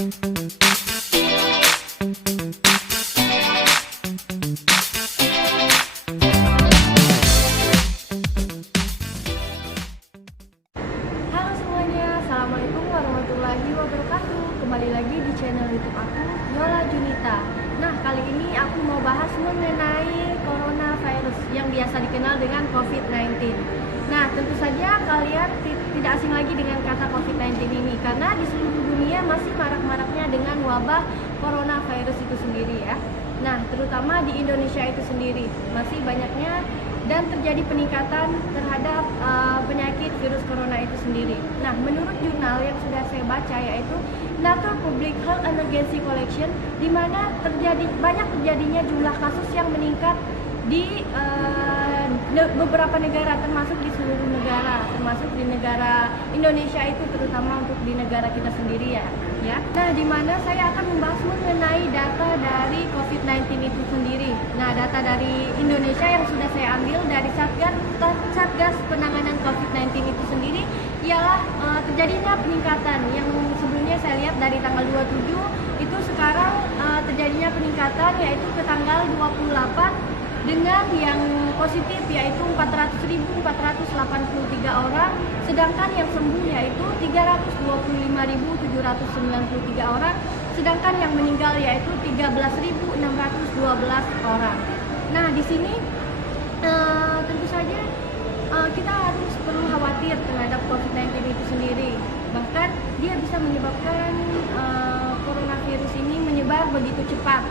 Halo semuanya, Assalamualaikum warahmatullahi wabarakatuh. Kembali lagi di channel YouTube aku, Yola Junita. Nah, kali ini aku mau bahas mengenai coronavirus yang biasa dikenal dengan COVID-19. Nah, tentu saja kalian tidak asing lagi dengan kata COVID-19 ini, karena di seluruh dunia masih marak-maraknya dengan wabah coronavirus itu sendiri ya. Nah, terutama di Indonesia itu sendiri masih banyaknya dan terjadi peningkatan terhadap penyakit virus corona itu sendiri. Nah, menurut jurnal yang sudah saya baca yaitu Nature Public Health Emergency Collection, di mana banyak terjadinya jumlah kasus yang meningkat di beberapa negara, termasuk di seluruh negara, termasuk di negara Indonesia itu, terutama untuk di negara kita sendiri ya. Nah, di mana saya akan membahas mengenai data dari COVID-19 itu sendiri. Nah, data dari Indonesia yang sudah saya ambil dari Satgas Penanganan COVID-19 itu sendiri ialah terjadinya peningkatan yang sebelumnya saya lihat dari tanggal 27 itu sekarang terjadinya peningkatan yaitu ke tanggal 28 dengan yang positif yaitu 400.483 orang, sedangkan yang sembuh yaitu 325.793 orang, sedangkan yang meninggal yaitu 13.612 orang. Nah, di sini tentu saja kita harus perlu khawatir terhadap COVID-19 itu sendiri. Bahkan dia bisa menyebabkan coronavirus ini menyebar begitu cepat.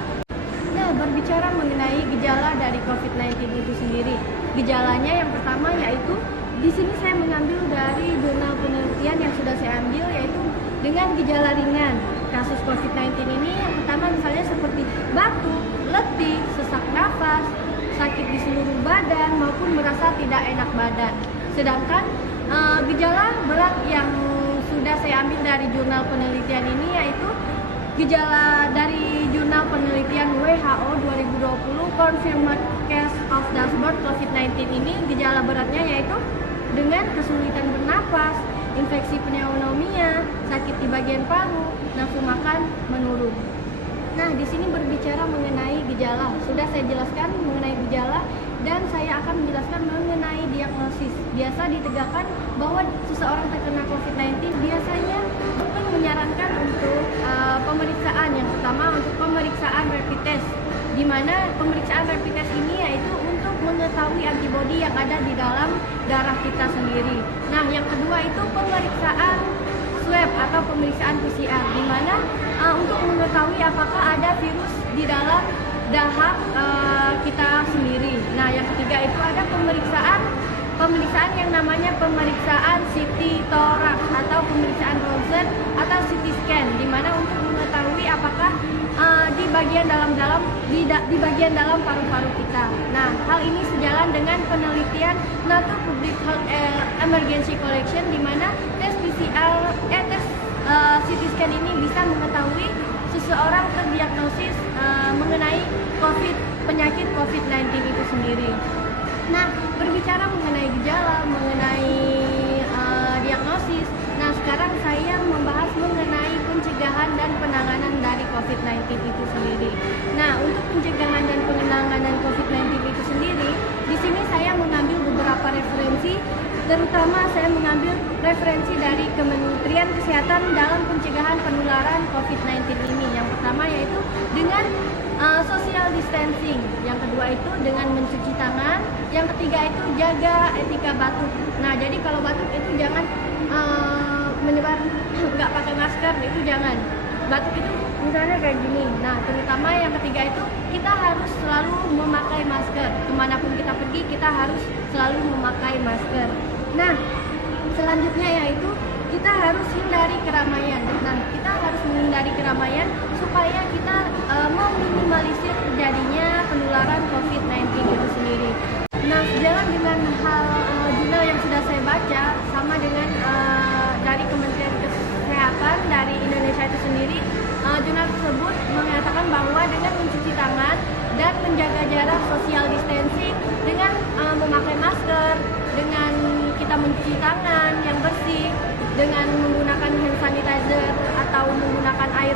Nah, berbicara mengenai gejala dari COVID-19 itu sendiri, gejalanya yang pertama yaitu di sini saya mengambil dari jurnal penelitian yang sudah saya ambil, yaitu dengan gejala ringan kasus COVID-19 ini yang pertama misalnya seperti batuk, letih, sesak nafas, sakit di seluruh badan maupun merasa tidak enak badan. Sedangkan gejala berat yang sudah saya ambil dari jurnal penelitian ini yaitu gejala dari jurnal penelitian WHO 2020 Confirmed Case of Dashboard COVID-19 ini, gejala beratnya yaitu dengan kesulitan bernapas, infeksi pneumonia, sakit di bagian paru, nafsu makan menurun. Nah, di sini berbicara mengenai gejala, sudah saya jelaskan mengenai gejala dan saya akan menjelaskan mengenai diagnosis. Biasa ditegakkan bahwa seseorang terkena COVID-19 biasanya dokter menyarankan untuk pemeriksaan yang pertama untuk pemeriksaan rapid test, di mana pemeriksaan rapid test ini yaitu untuk mengetahui antibodi yang ada di dalam darah kita sendiri. Nah, yang kedua itu pemeriksaan swab atau pemeriksaan PCR, di mana untuk mengetahui apakah ada virus di dalam dahak kita sendiri. Nah, yang ketiga itu ada pemeriksaan yang namanya pemeriksaan CT thorax atau pemeriksaan ronsen atau CT scan, di mana untuk mengetahui apakah di bagian bagian dalam paru-paru kita. Nah, hal ini sejalan dengan penelitian Nature Public Health Emergency Collection, di mana tes CT scan ini bisa mengetahui seseorang terdiagnosis mengenai penyakit COVID-19 itu sendiri. Nah, berbicara mengenai gejala, mengenai diagnosis, nah sekarang saya membahas mengenai pencegahan dan penanganan dari COVID-19 itu sendiri. Nah, untuk pencegahan dan penanganan COVID-19 itu sendiri, di sini saya mengambil beberapa referensi, terutama saya mengambil referensi dari Kementerian Kesehatan dalam pencegahan penularan COVID-19 ini. Yang pertama yaitu dengan social distancing, yang kedua itu dengan mencuci tangan, yang ketiga itu jaga etika batuk. Nah, jadi kalau batuk itu jangan menyebar, nggak pakai masker, itu jangan. Batuk itu misalnya kayak gini. Nah, terutama yang ketiga itu kita harus selalu memakai masker. Kemanapun kita pergi, kita harus selalu memakai masker. Nah, selanjutnya yaitu kita harus hindari keramaian. Nah, kita harus menghindari keramaian supaya kita meminimalisir terjadinya penularan COVID-19 itu sendiri. Nah, sejalan dengan hal jurnal yang sudah saya baca, sama dengan dari Kementerian Kesehatan dari Indonesia itu sendiri, jurnal tersebut mengatakan bahwa dengan mencuci tangan dan menjaga jarak social distancing dengan memakai masker, dengan kita mencuci tangan yang bersih, dengan menggunakan hand sanitizer atau menggunakan air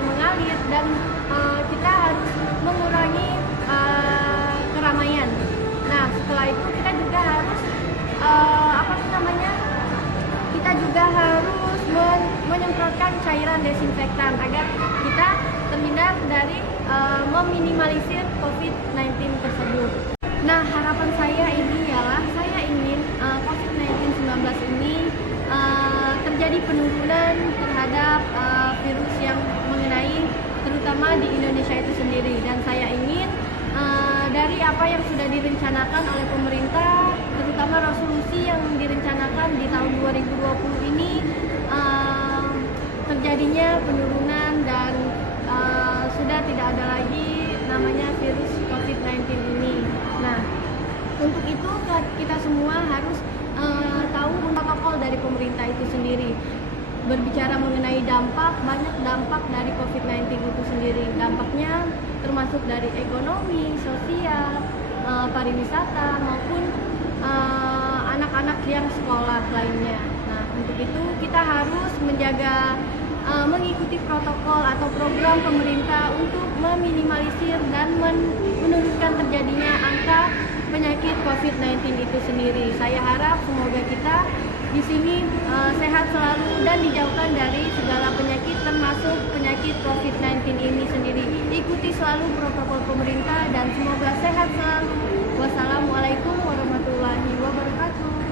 cairan desinfektan agar kita terhindar dari meminimalisir COVID-19 tersebut. Nah, harapan saya ini ialah saya ingin COVID-19 ini terjadi penurunan terhadap virus yang mengenai terutama di Indonesia itu sendiri, dan saya ingin dari apa yang sudah direncanakan oleh pemerintah, terutama resolusi yang direncanakan di tahun 2020 ini terjadinya penurunan dan sudah tidak ada lagi namanya virus COVID-19 ini. Nah, untuk itu kita semua harus tahu protokol dari pemerintah itu sendiri. Berbicara mengenai dampak, banyak dampak dari COVID-19 itu sendiri. Dampaknya termasuk dari ekonomi, sosial, pariwisata, maupun anak-anak yang sekolah lainnya. Nah, untuk itu kita harus menjaga, mengikuti protokol atau program pemerintah untuk meminimalisir dan menurunkan terjadinya angka penyakit COVID-19 itu sendiri. Saya harap semoga kita di sini sehat selalu dan dijauhkan dari segala penyakit termasuk penyakit COVID-19 ini sendiri. Ikuti selalu protokol pemerintah dan semoga sehat selalu. Wassalamualaikum warahmatullahi wabarakatuh.